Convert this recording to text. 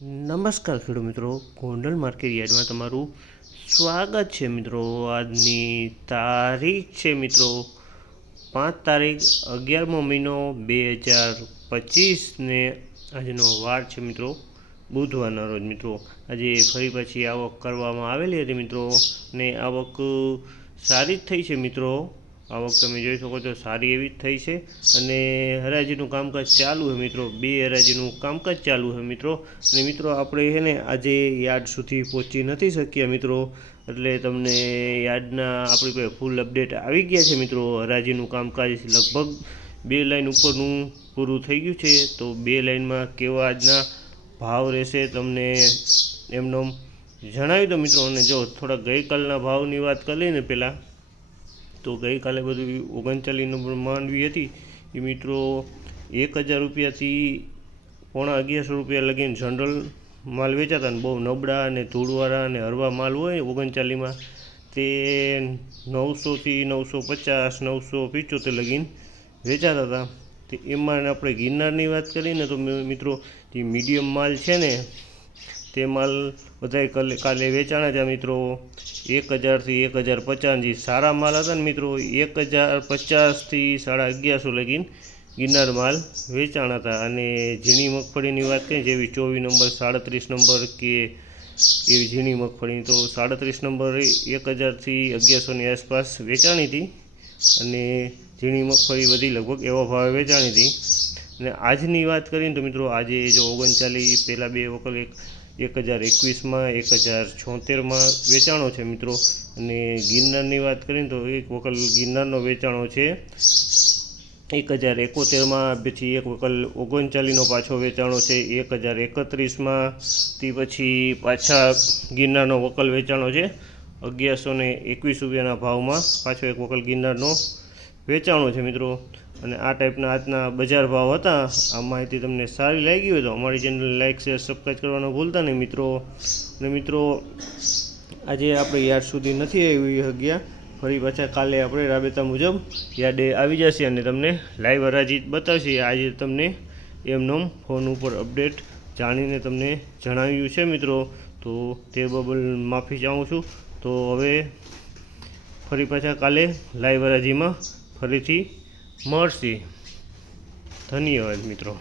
નમસ્કાર ખેડૂત મિત્રો, ગોંડલ માર્કેટ યાર્ડમાં તમારું સ્વાગત છે મિત્રો। આજની તારીખ છે મિત્રો 5 તારીખ 11મો મહિનો 2025 ને આજનો વાર છે મિત્રો બુધવારના રોજ મિત્રો। આજે ફરી પાછી આવક કરવામાં આવેલી હતી મિત્રો ને આવક સારી જ થઈ છે મિત્રો। આવક તમે જોઈ શકો છો સારી એવી જ થઈ છે અને હરાજીનું કામકાજ ચાલુ છે મિત્રો। બે હરાજીનું કામકાજ ચાલુ છે મિત્રો। અને મિત્રો આપણે છે ને આજે યાર્ડ સુધી પહોંચી નથી શક્યા મિત્રો, એટલે તમને યાર્ડના આપણી પાસે ફૂલ અપડેટ આવી ગયા છે મિત્રો। હરાજીનું કામકાજ લગભગ 2 લાઈન ઉપરનું પૂરું થઈ ગયું છે। તો 2 લાઈનમાં કેવા આજના ભાવ રહેશે તમને એમનો જણાવી દો મિત્રો। અને જો થોડા ગઈકાલના ભાવની વાત કરી લઈને પહેલાં, તો ગઈકાલે બધું 39 નંબર માંડવી હતી એ મિત્રો 1000 રૂપિયાથી પોણા 1100 રૂપિયા લગીને જનરલ માલ વેચાતા, ને બહુ નબળા અને ધૂળવાળા અને હળવા માલ હોય 39માં તે 900થી 950 975 લગીને વેચાતા હતા। તો એમાં આપણે ગિરનારની વાત કરીને તો મિત્રો જે મીડિયમ માલ છે ને તે માલ બધાય કાલે વેચાણા હતા મિત્રો 1000થી 1050। જે સારા માલ હતા ને મિત્રો 1050થી 1150 લગીને ગિરનાર માલ વેચાણા હતા। અને ઝીણી મગફળીની વાત કરીએ જેવી 24 નંબર 37 નંબર કે એવી ઝીણી મગફળી, તો 37 નંબર 1000થી 1100ની આસપાસ વેચાણી હતી અને ઝીણી મગફળી બધી લગભગ એવા ભાવે વેચાણી હતી। અને આજની વાત કરીને તો મિત્રો આજે જો 39 પહેલાં બે વખત 1021માં 1076માં વેચાણો છે મિત્રો। અને ગિરનારની વાત કરીને તો એક વખત ગિરનારનો વેચાણો છે 1071માં, પછી એક વખત 39નો પાછો વેચાણો છે 1031માં, તે પછી પાછા ગિરનારનો વકલ વેચાણો છે 1121 રૂપિયાના ભાવમાં પાછો એક વકલ ગિરનારનો વેચાણો છે મિત્રો। અને આ ટાઈપના આજના બજાર ભાવ હતા। આ માહિતી તમને સારી લાગી હોય તો અમારી ચેનલ લાઇક શેર સબસ્ક્રાઈબ કરવાનું ભૂલતા નહીં મિત્રો। અને મિત્રો આજે આપણે યાર્ડ સુધી નથી આવી ગયા, ફરી પાછા કાલે આપણે રાબેતા મુજબ યાર્ડે આવી જશે અને તમને લાઈવ હરાજી બતાવશે। આજે તમને એમનો ફોન ઉપર અપડેટ જાણીને તમને જણાવ્યું છે મિત્રો, તો તે બબલ માફી ચાહું છું। તો હવે ફરી પાછા કાલે લાઈવ હરાજીમાં ફરીથી મળશે। ધન્યવાદ મિત્રો।